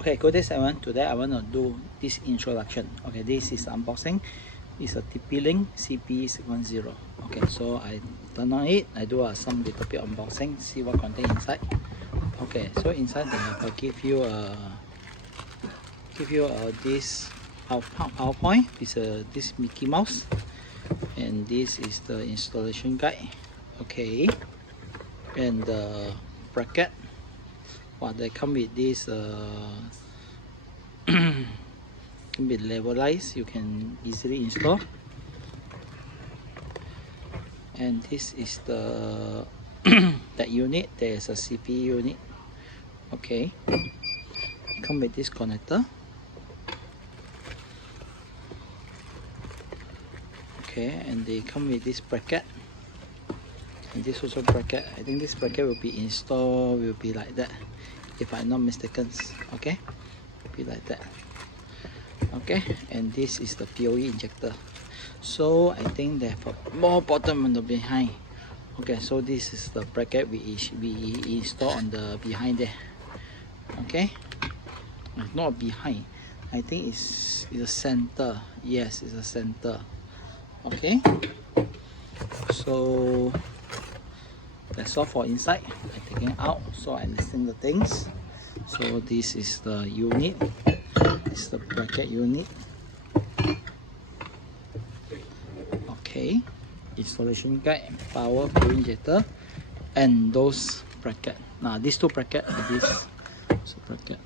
Okay, good day everyone. Today I want to do this introduction. Okay, this is unboxing. It's a TP-Link CPE610. Okay, so I turn on it. I do some little bit unboxing, see what contain inside. Okay, so inside they have give you this PowerPoint with this Mickey Mouse, and this is the installation guide. Okay, and the bracket. They come with this can be levelized, you can easily install. And this is the that unit. There is a CPE unit. Okay, come with this connector. Okay, and they come with this bracket, and this also bracket. I think this bracket will be installed, will be like that, if I'm not mistaken. Okay, be like that. Okay, and this is the PoE injector. So I think they have a more bottom on the behind. Okay, so this is the bracket we install on the behind there. Okay, it's not behind, I think it's a center. Yes, it's a center. Okay, so that's all for inside. I'm taking it out, so I listing the things. So this is the unit. It's the bracket unit. Okay, installation guide, power, PoE injector, and those bracket. Now these two bracket, this bracket.